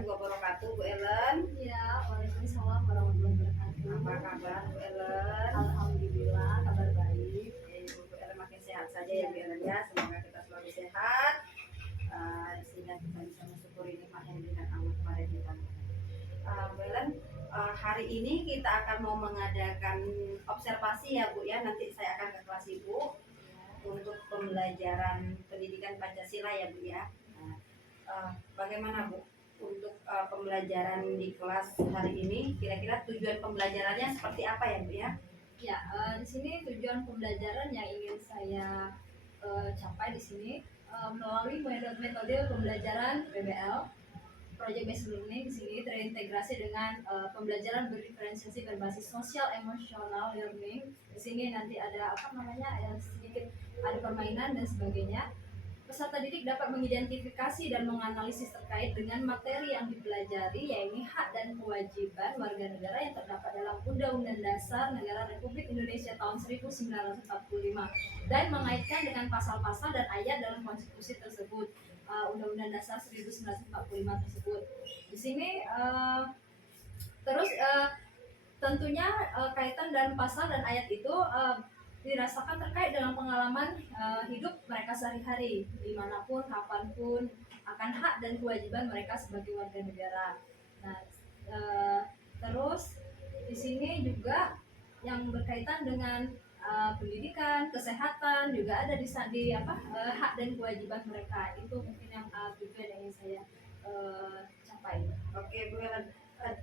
warahmatullahi wabarakatuh, Bu Ellen. Ya, waalaikumsalam warahmatullahi wabarakatuh. Apa kabar, Bu Ellen? Alhamdulillah, kabar baik. Bu Ellen makin sehat saja ya, Bu Ellen ya. Semoga kita selalu sehat, sehingga kita bisa mensyukuri nikmat yang diberikan Allah kepada kita. Bu Ellen, hari ini kita akan mau mengadakan observasi ya, Bu ya. Nanti saya akan ke kelas Ibu untuk pembelajaran pendidikan Pancasila ya, Bu ya. Bagaimana Bu untuk pembelajaran di kelas hari ini? Kira-kira tujuan pembelajarannya seperti apa ya, Bu ya? Ya, di sini tujuan pembelajaran yang ingin saya capai di sini melalui metode pembelajaran PBL, Project Based Learning, di sini terintegrasi dengan pembelajaran berdiferensiasi berbasis sosial emosional learning. Di sini nanti ada sedikit ada permainan dan sebagainya. Peserta didik dapat mengidentifikasi dan menganalisis terkait dengan materi yang dipelajari, yaitu hak dan kewajiban warga negara yang terdapat dalam Undang-Undang Dasar Negara Republik Indonesia tahun 1945 dan mengaitkan dengan pasal-pasal dan ayat dalam konstitusi tersebut, Undang-Undang Dasar 1945 tersebut. Di sini tentunya kaitan dan pasal dan ayat itu dirasakan terkait dengan pengalaman hidup mereka sehari-hari, dimanapun, kapanpun, akan hak dan kewajiban mereka sebagai warga negara. Nah, terus di sini juga yang berkaitan dengan pendidikan, kesehatan juga ada di hak dan kewajiban mereka. Itu mungkin yang tujuan yang ingin saya capai. Oke, Bu Ellen,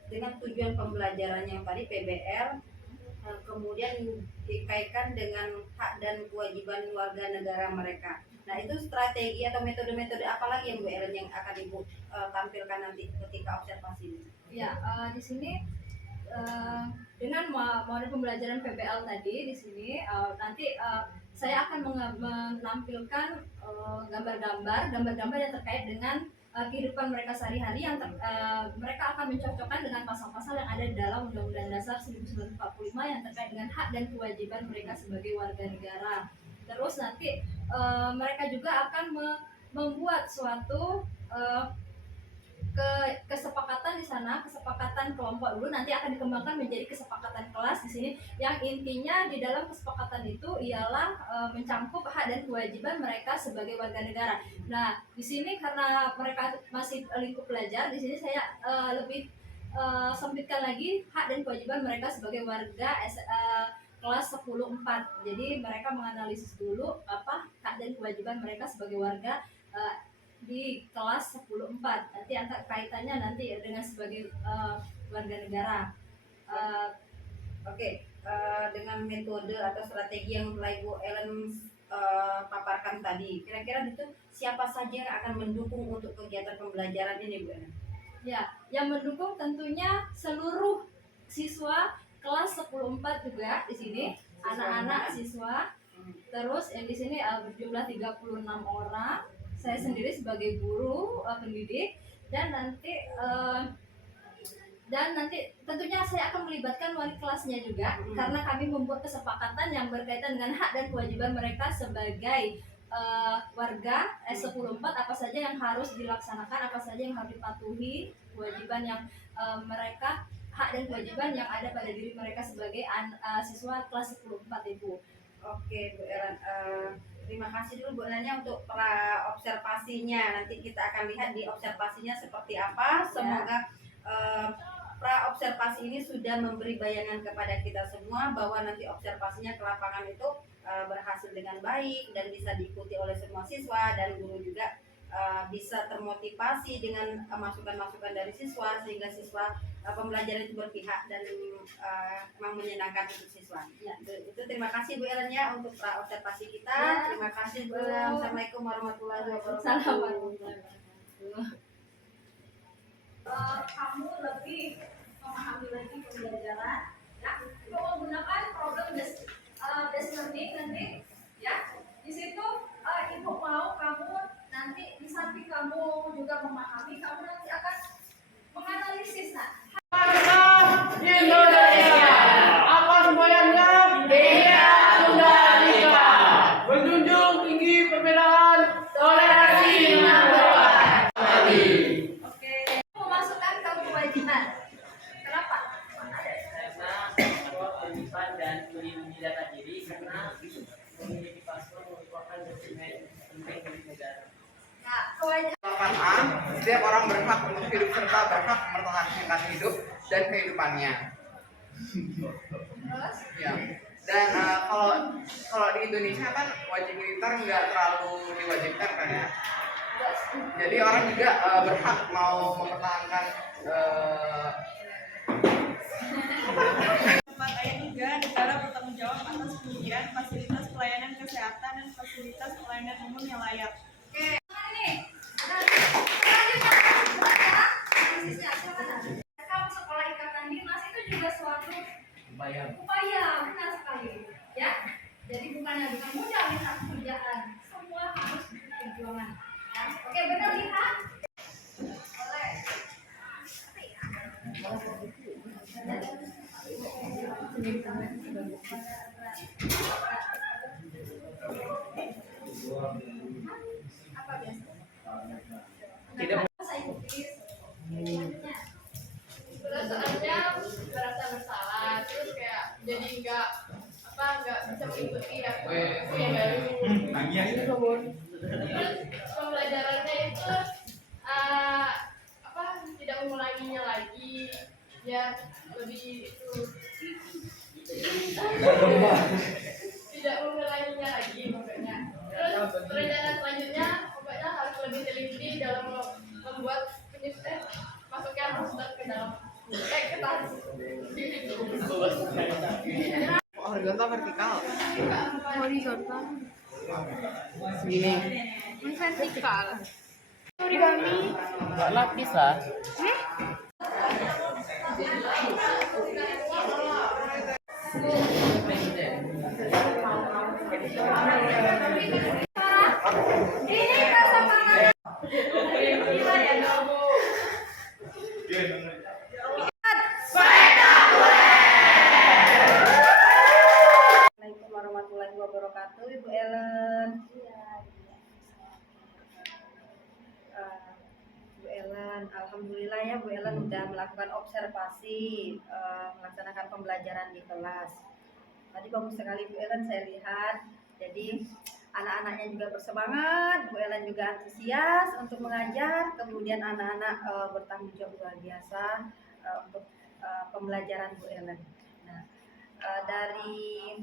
dengan tujuan pembelajaran yang tadi PBL, kemudian dikaitkan dengan hak dan kewajiban warga negara mereka. Nah, itu strategi atau metode-metode apa lagi yang Bu Ellen yang akan Ibu tampilkan nanti ketika observasi ini? Ya, di sini dengan model pembelajaran PBL tadi di sini nanti saya akan menampilkan gambar-gambar yang terkait dengan kehidupan mereka sehari-hari yang mereka akan mencocokkan dengan pasal-pasal yang ada di dalam Undang-Undang Dasar 1945 yang terkait dengan hak dan kewajiban mereka sebagai warga negara. Terus nanti mereka juga akan membuat suatu kesepakatan di sana, kesepakatan kelompok dulu, nanti akan dikembangkan menjadi kesepakatan kelas di sini, yang intinya di dalam kesepakatan itu ialah mencangkup hak dan kewajiban mereka sebagai warga negara. Nah, di sini karena mereka masih lingkup pelajar, di sini saya lebih sempitkan lagi hak dan kewajiban mereka sebagai warga kelas 10-4. Jadi mereka menganalisis dulu apa hak dan kewajiban mereka sebagai warga di kelas 10-4. Nanti kaitannya nanti dengan sebagai warga negara. Dengan metode atau strategi yang telah Ibu Ellen paparkan tadi, kira-kira itu siapa saja yang akan mendukung untuk kegiatan pembelajaran ini, Bu Ellen? Ya, yang mendukung tentunya seluruh siswa kelas 10-4 juga di sini, anak-anak siswa. Terus yang di sini berjumlah 36 orang. Saya sendiri sebagai guru pendidik dan nanti tentunya saya akan melibatkan wali kelasnya juga, karena kami membuat kesepakatan yang berkaitan dengan hak dan kewajiban mereka sebagai warga 10-4, apa saja yang harus dilaksanakan, apa saja yang harus dipatuhi, kewajiban yang mereka, hak dan kewajiban yang ada pada diri mereka sebagai siswa kelas 10-4 itu. Oke, Bu Ellen, terima kasih dulu Bu Ellen untuk observasinya. Nanti kita akan lihat di observasinya seperti apa. Semoga pra-observasi ini sudah memberi bayangan kepada kita semua bahwa nanti observasinya ke lapangan itu berhasil dengan baik dan bisa diikuti oleh semua siswa, dan guru juga bisa termotivasi dengan masukan-masukan dari siswa, sehingga siswa pembelajaran itu berpihak dan memang menyenangkan untuk siswa. Ya. Itu terima kasih Bu Ellen untuk observasi kita. Ya. Terima kasih Bu Ellen. Assalamualaikum warahmatullahi wabarakatuh. Kamu lebih memahami lagi pembelajaran, ya. Kita menggunakan problem based learning nanti, ya. Di situ Ibu mau kamu nanti di samping kamu juga memahami, kamu nanti akan menganalisis. Indonesia, apa semboyannya? Bhinneka Tunggal Ika. Menjunjung tinggi perbedaan, toleransi dan perubahan. Oke. Masuk Dengan A, setiap orang berhak untuk hidup serta berhak mempertahankan hidup dan kehidupannya. Ya. Dan kalau di Indonesia kan wajib militer nggak terlalu diwajibkan kan ya. Jadi orang juga berhak mau mempertahankan Empat ayat 3, negara bertanggung jawab atas penyediaan fasilitas pelayanan kesehatan dan fasilitas pelayanan umum yang layak. Kamu sekolah ikatan dinas itu juga suatu Bayang. upaya, benar sekali, ya. Jadi bukan mudah minta pekerjaan, semua harus perjuangan. Ya. Oke, benar lihat. Boleh. Apa biasa? Tidak. Saya ikuti. Terus soalnya merasa bersalah, terus kayak jadi nggak bisa mengikuti aku yang baru. Terus pembelajarannya itu tidak mengulanginya lagi, ya lebih itu tidak mengulanginya lagi pokoknya. Terus rencana selanjutnya pokoknya harus lebih teliti dalam membuat masukkan poster ke dalam ke tas. horizontal vertikal. Horizontal, Segini. vertikal. Origami. Nggak lapis lah. Ini rasa panas. Assalamualaikum warahmatullahi wabarakatuh, Ibu Ellen. Bu Ellen, alhamdulillah ya Bu Ellen udah melakukan observasi, melaksanakan pembelajaran di kelas. Tadi bagus sekali Bu Ellen, saya lihat. Jadi anak-anaknya juga bersemangat, Bu Ellen juga antusias untuk mengajar. Kemudian anak-anak bertanggung jawab luar biasa untuk pembelajaran Bu Ellen. Nah, dari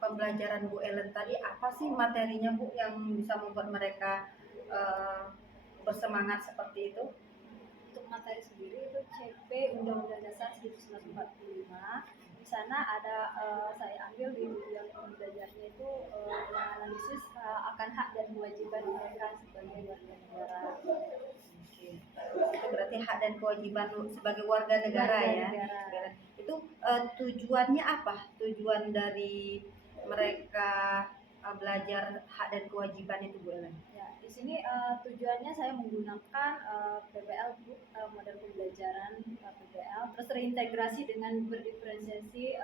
pembelajaran Bu Ellen tadi, apa sih materinya Bu yang bisa membuat mereka bersemangat seperti itu? Untuk materi sendiri itu CP Undang-Undang Dasar 1945. Di sana ada saya ambil di tujuan pembelajarannya itu menganalisis akan hak dan kewajiban mereka sebagai warga negara. Oke. Itu berarti hak dan kewajiban sebagai warga negara ya. Negara. Itu tujuannya apa? Tujuan dari mereka belajar hak dan kewajiban itu Bu Ellen? Ya, di sini tujuannya saya menggunakan PBL model pembelajaran PBL, terus terintegrasi dengan berdiferensiasi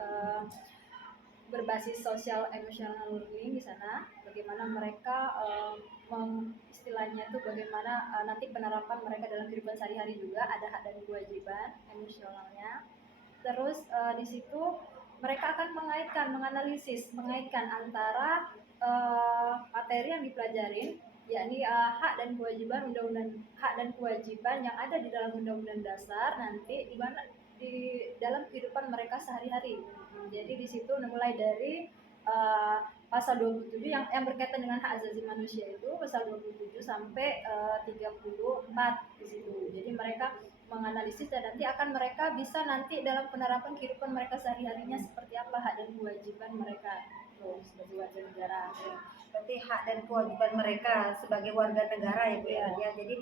berbasis social emotional learning di sana. Bagaimana mereka istilahnya itu bagaimana nanti penerapan mereka dalam kehidupan sehari-hari juga ada hak dan kewajiban emosionalnya. Terus di situ mereka akan mengaitkan antara materi yang dipelajarin, yakni hak dan kewajiban hak dan kewajiban yang ada di dalam Undang-Undang Dasar nanti di dalam kehidupan mereka sehari-hari. Jadi di situ mulai dari pasal 27 yang berkaitan dengan hak asasi manusia itu pasal 27 sampai 34 di situ. Jadi mereka menganalisis dan nanti akan mereka bisa nanti dalam penerapan kehidupan mereka sehari-harinya seperti apa hak dan kewajiban mereka sebagai warga negara. Berarti hak dan kewajiban mereka sebagai warga negara ya Bu Ellen ya. Jadi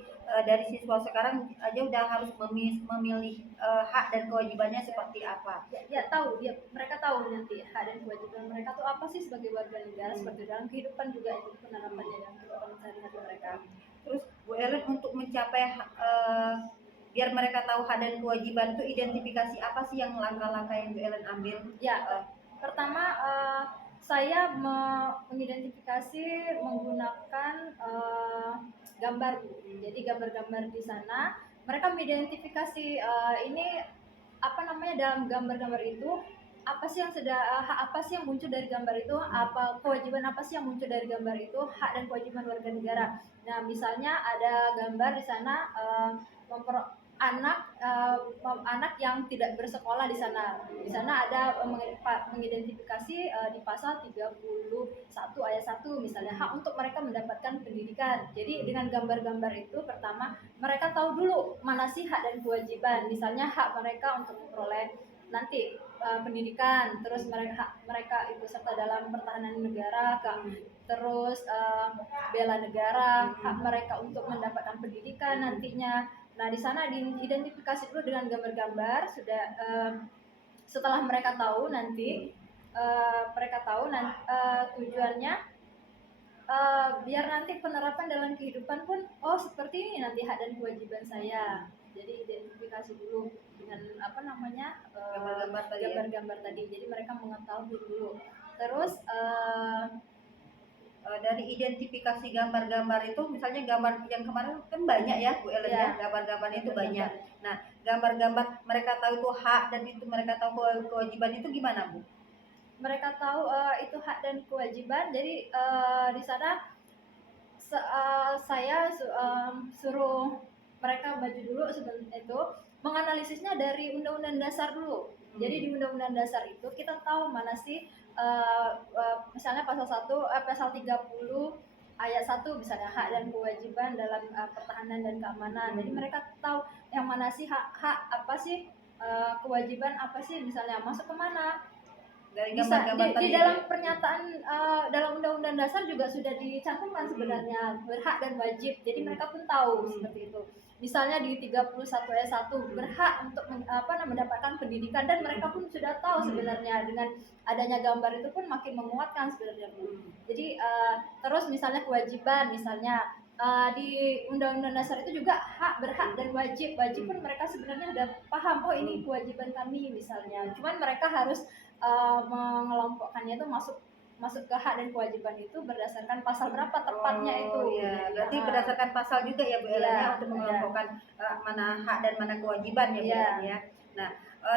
dari siswa sekarang aja udah harus memilih hak dan kewajibannya seperti apa. Mereka tahu nanti hak dan kewajiban mereka tuh apa sih sebagai warga negara, seperti dalam kehidupan juga itu penerapannya dalam kehidupan sehari-hari mereka. Terus Bu Ellen untuk mencapai biar mereka tahu hak dan kewajiban itu identifikasi apa sih yang langkah-langkah yang Bu Ellen ambil? Ya, pertama saya mengidentifikasi menggunakan gambar. Jadi gambar-gambar di sana mereka mengidentifikasi ini dalam gambar-gambar itu apa sih yang hak apa sih yang muncul dari gambar itu, apa kewajiban apa sih yang muncul dari gambar itu, hak dan kewajiban warga negara. Nah, misalnya ada gambar di sana anak yang tidak bersekolah di sana. Di sana ada mengidentifikasi di pasal 31 ayat 1 misalnya hak untuk mereka mendapatkan pendidikan. Jadi dengan gambar-gambar itu pertama mereka tahu dulu mana sih hak dan kewajiban. Misalnya hak mereka untuk memperoleh nanti pendidikan, terus mereka ikut serta dalam pertahanan negara, terus bela negara, hak mereka untuk mendapatkan pendidikan nantinya. Nah, di sana diidentifikasi dulu dengan gambar-gambar. Setelah mereka tahu nanti tujuannya biar nanti penerapan dalam kehidupan pun seperti ini nanti hak dan kewajiban saya. Jadi identifikasi dulu dengan gambar-gambar tadi. Jadi mereka mengetahui dulu. Terus dari identifikasi gambar-gambar itu, misalnya gambar yang kemarin kan banyak ya Bu Ellen ya, gambar-gambar itu banyak. Nah, gambar-gambar mereka tahu itu hak dan itu mereka tahu kewajiban itu gimana Bu? Mereka tahu itu hak dan kewajiban. Jadi di sana saya suruh mereka baca dulu sebelum itu menganalisisnya dari Undang-Undang Dasar dulu. Jadi di Undang-Undang Dasar itu kita tahu mana sih misalnya pasal 30 ayat 1 misalnya hak dan kewajiban dalam pertahanan dan keamanan. Jadi mereka tahu yang mana sih hak apa sih, kewajiban apa sih, misalnya masuk kemana. Dari Bisa gambar-gambar di dalam pernyataan dalam Undang-Undang Dasar juga sudah dicantumkan sebenarnya berhak dan wajib. Jadi mereka pun tahu seperti itu. Misalnya di 31 ayat 1 berhak untuk mendapatkan pendidikan, dan mereka pun sudah tahu sebenarnya dengan adanya gambar itu pun makin menguatkan sebenarnya. Jadi terus misalnya kewajiban, misalnya di Undang-Undang Dasar itu juga hak, berhak dan wajib. Wajib pun mereka sebenarnya sudah paham, ini kewajiban kami misalnya. Cuman mereka harus mengelompokkannya itu masuk ke hak dan kewajiban itu berdasarkan pasal berapa tepatnya itu. Ya, berarti berdasarkan pasal juga ya Bu Ellen ya, untuk mengelompokkan mana hak dan mana kewajiban ya Bu Ellen ya. Nah,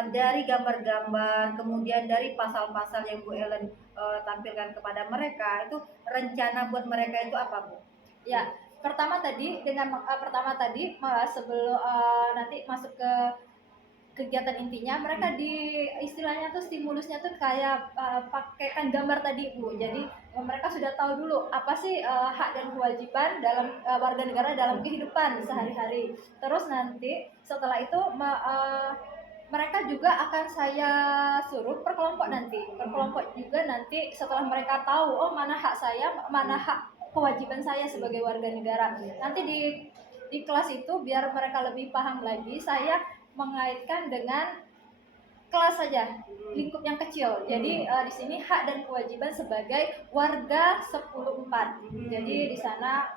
dari gambar-gambar kemudian dari pasal-pasal yang Bu Ellen tampilkan kepada mereka, itu rencana buat mereka itu apa Bu? Ya, pertama tadi sebelum nanti masuk ke kegiatan intinya, mereka di istilahnya tuh stimulusnya tuh kayak pakaikan gambar tadi Bu. Jadi mereka sudah tahu dulu apa sih hak dan kewajiban dalam warga negara dalam kehidupan sehari-hari. Terus nanti setelah itu mereka juga akan saya suruh perkelompok juga nanti setelah mereka tahu mana hak saya, mana hak kewajiban saya sebagai warga negara. Nanti di kelas itu biar mereka lebih paham lagi, saya mengaitkan dengan kelas saja, lingkup yang kecil. Jadi di sini hak dan kewajiban sebagai warga 10/4. Jadi di sana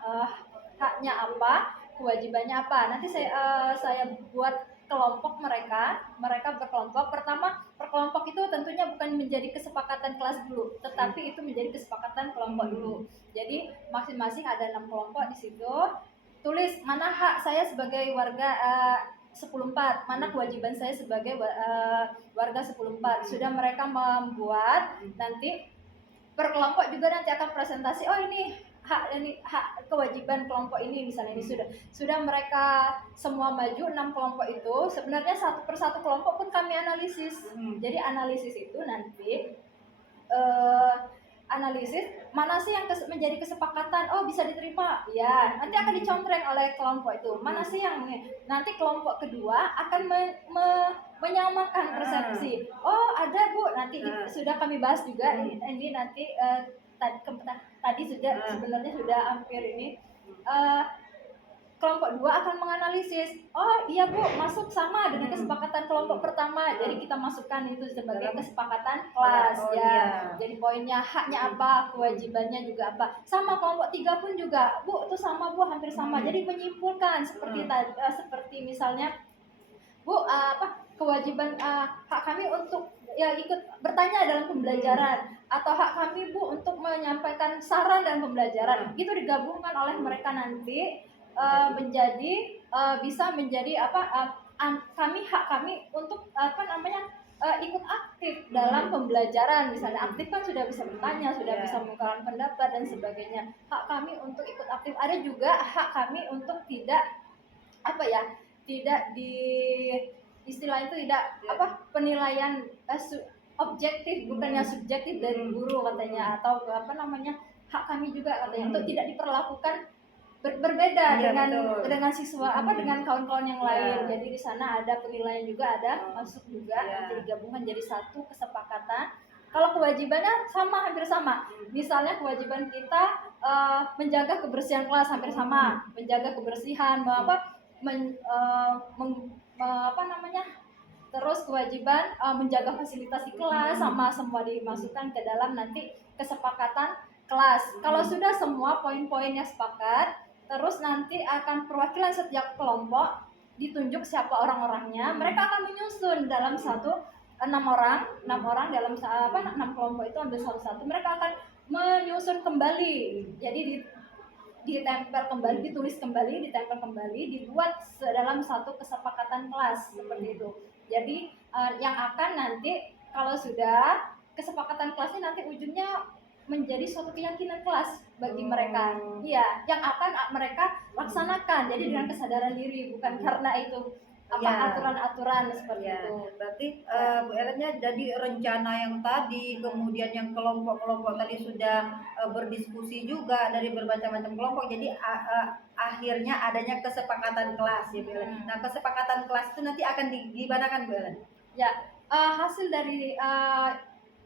haknya apa, kewajibannya apa. Nanti saya buat kelompok mereka berkelompok. Pertama, perkelompok itu tentunya bukan menjadi kesepakatan kelas dulu, tetapi itu menjadi kesepakatan kelompok dulu. Jadi masing-masing ada 6 kelompok di situ. Tulis mana hak saya sebagai warga 10/4, mana kewajiban saya sebagai warga 10/4. Sudah mereka membuat, nanti per kelompok juga nanti akan presentasi, ini hak kewajiban kelompok ini misalnya. Ini sudah mereka semua maju 6 kelompok itu. Sebenarnya satu persatu kelompok pun kami analisis. Jadi analisis itu nanti analisis mana sih yang menjadi kesepakatan, bisa diterima ya, nanti akan dicontreng oleh kelompok itu. Mana sih yang nanti kelompok kedua akan menyamakan persepsi, ada Bu, nanti sudah kami bahas juga ini nanti tadi sebenarnya sudah hampir ini. Kelompok 2 akan menganalisis, iya Bu, masuk sama dengan kesepakatan kelompok pertama. Jadi kita masukkan itu sebagai kesepakatan kelas ya. Jadi poinnya, haknya apa, kewajibannya juga apa. Sama kelompok 3 pun juga, Bu, itu sama Bu, hampir sama. Jadi menyimpulkan seperti misalnya, Bu, kewajiban hak kami untuk ikut bertanya dalam pembelajaran, atau hak kami Bu untuk menyampaikan saran dalam pembelajaran. Itu digabungkan oleh mereka nanti bisa menjadi hak kami untuk ikut aktif dalam pembelajaran. Misalnya aktif kan sudah bisa bertanya, sudah bisa mengungkapkan pendapat dan sebagainya. Hak kami untuk ikut aktif. Ada juga hak kami untuk tidak tidak di istilah itu tidak penilaian objektif, bukannya subjektif dari guru katanya, atau hak kami juga katanya untuk tidak diperlakukan berbeda dengan siswa dengan kawan-kawan yang lain. Jadi di sana ada penilaian juga, ada masuk juga, nanti digabungkan jadi satu kesepakatan. Kalau kewajibannya hampir sama. Misalnya kewajiban kita menjaga kebersihan kelas hampir sama, menjaga kebersihan, terus kewajiban menjaga fasilitas di kelas sama semua dimasukkan ke dalam nanti kesepakatan kelas. Kalau sudah semua poin-poinnya sepakat, terus nanti akan perwakilan setiap kelompok ditunjuk siapa orang-orangnya. Mereka akan menyusun dalam enam orang dalam 6 kelompok itu ambil satu-satu. Mereka akan menyusun kembali. Jadi ditempel kembali, ditulis kembali, ditempel kembali, dibuat dalam satu kesepakatan kelas seperti itu. Jadi yang akan nanti kalau sudah kesepakatan kelasnya nanti ujungnya menjadi suatu keyakinan kelas bagi mereka. Iya, yang akan mereka laksanakan. Jadi dengan kesadaran diri, bukan karena itu aturan-aturan seperti itu. Berarti Bu Elennya jadi rencana yang tadi, kemudian yang kelompok-kelompok tadi sudah berdiskusi juga dari berbagai macam kelompok. Jadi akhirnya adanya kesepakatan kelas ya Bu Elen. Nah, kesepakatan kelas itu nanti akan digimanakan Bu Elen? Ya, hasil dari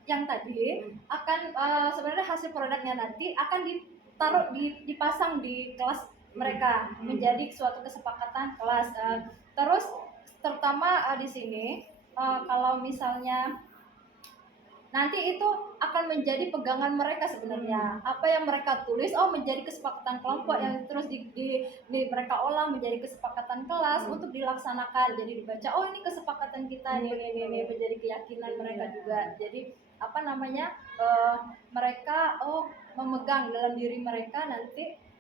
yang tadi akan sebenarnya hasil produknya nanti akan dipasang di kelas mereka menjadi suatu kesepakatan kelas. Terus terutama di sini kalau misalnya nanti itu akan menjadi pegangan mereka sebenarnya. Apa yang mereka tulis menjadi kesepakatan kelompok yang terus mereka olah menjadi kesepakatan kelas untuk dilaksanakan. Jadi dibaca, ini kesepakatan kita ini menjadi keyakinan mereka juga. Jadi mereka memegang dalam diri mereka nanti.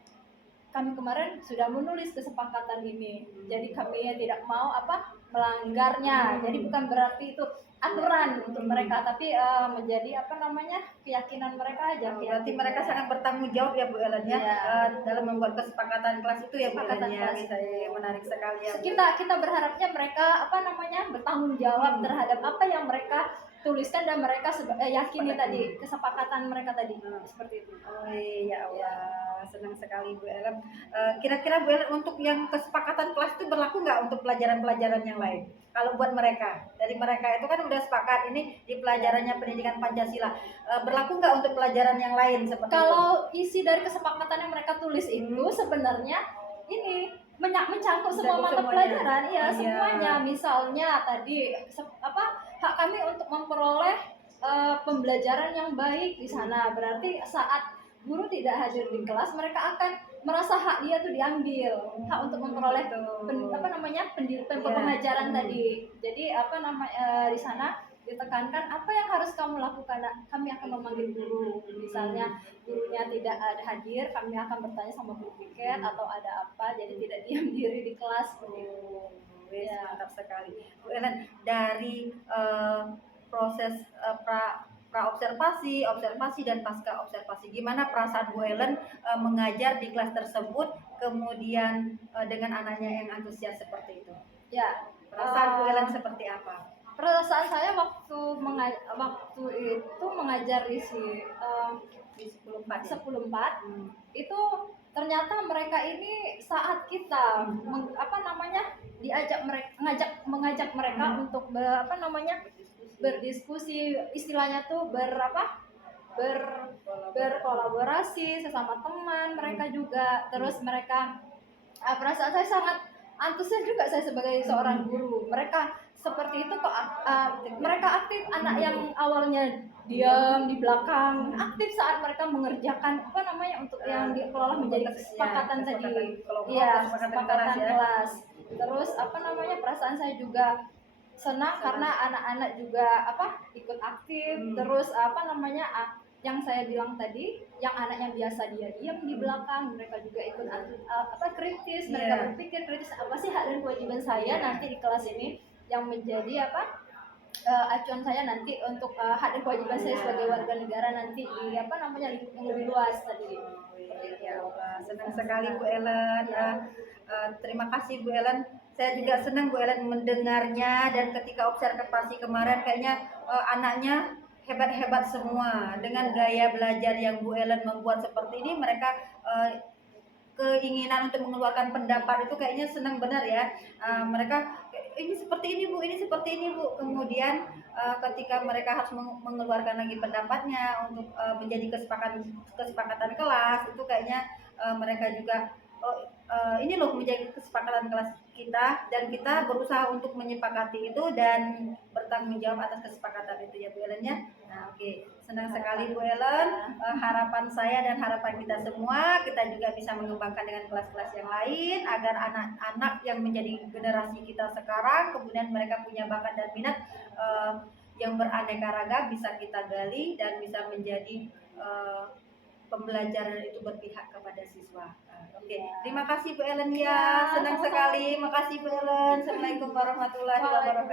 Kami kemarin sudah menulis kesepakatan ini. Jadi kami tidak mau melanggarnya. Jadi bukan berarti itu aturan untuk mereka, tapi menjadi keyakinan mereka aja. Berarti mereka sangat bertanggung jawab ya Bu Elen ya, dalam membuat kesepakatan kelas itu ya Bu Elen ya. Menarik sekali ya. Kita berharapnya mereka bertanggung jawab terhadap apa yang mereka tuliskan dan mereka yakini tadi kesepakatan mereka tadi seperti itu. Ya Allah, senang sekali Bu Ellen. Kira-kira Bu Ellen untuk yang kesepakatan kelas itu berlaku nggak untuk pelajaran-pelajaran yang lain? Kalau buat mereka, dari mereka itu kan udah sepakat ini di pelajarannya pendidikan Pancasila, berlaku nggak untuk pelajaran yang lain seperti kalau isi dari kesepakatan yang mereka tulis itu sebenarnya ini mencakup semua mata pelajaran, semuanya. Misalnya tadi hak kami untuk memperoleh pembelajaran yang baik di sana. Berarti saat guru tidak hadir di kelas, mereka akan merasa hak dia tuh diambil, hak untuk memperoleh pembelajaran tadi. Jadi di sana ditekankan apa yang harus kamu lakukan. Kami akan memanggil guru, misalnya gurunya tidak ada hadir, kami akan bertanya sama guru piket atau ada apa, jadi tidak diam diri di kelas begitu. Mantap sekali Bu Ellen. Dari proses observasi dan pasca observasi, gimana perasaan Bu Ellen mengajar di kelas tersebut, kemudian dengan anaknya yang antusias seperti itu? Perasaan Bu Ellen seperti apa? Perasaan saya waktu itu mengajar di 10.4 itu ternyata mereka ini saat kita mengajak mereka untuk berdiskusi, istilahnya tuh berkolaborasi sesama teman mereka juga. Terus mereka perasaan saya sangat antusias juga, saya sebagai seorang guru. Mereka seperti itu kok, mereka aktif. Anak yang awalnya diam di belakang aktif saat mereka mengerjakan untuk yang dikelola menjadi kesepakatan tadi. Kesepakatan kelas. Terus perasaan saya juga senang karena anak-anak juga ikut aktif. Terus yang saya bilang tadi, yang anak yang biasa dia diam di belakang, mereka juga ikut kritis. Mereka berpikir kritis, apa sih hak dan kewajiban saya nanti di kelas ini, yang menjadi acuan saya nanti untuk hak dan kewajiban saya sebagai warga negara nanti di apa namanya lingkup yang lebih luas tadi. Ya Allah, senang sekali Bu Ellen. Terima kasih Bu Ellen. Saya juga senang Bu Ellen mendengarnya, dan ketika observasi kemarin kayaknya anaknya hebat-hebat semua dengan gaya belajar yang Bu Ellen membuat seperti ini. Mereka keinginan untuk mengeluarkan pendapat itu kayaknya senang benar ya. Mereka ini seperti ini Bu, ini seperti ini Bu. Kemudian ketika mereka harus mengeluarkan lagi pendapatnya untuk menjadi kesepakatan kelas, itu kayaknya mereka juga ini loh menjadi kesepakatan kelas kita, dan kita berusaha untuk menyepakati itu dan bertanggung jawab atas kesepakatan itu ya Bu Ellen ya. Nah, oke. Senang sekali Bu Ellen. Harapan saya dan harapan kita semua, kita juga bisa mengembangkan dengan kelas-kelas yang lain agar anak-anak yang menjadi generasi kita sekarang kemudian mereka punya bakat dan minat yang beraneka ragam bisa kita gali dan bisa menjadi pembelajaran itu berpihak kepada siswa. Oke, terima kasih Bu Ellen ya. Senang sekali. Makasih Bu Ellen. Assalamualaikum warahmatullahi wabarakatuh.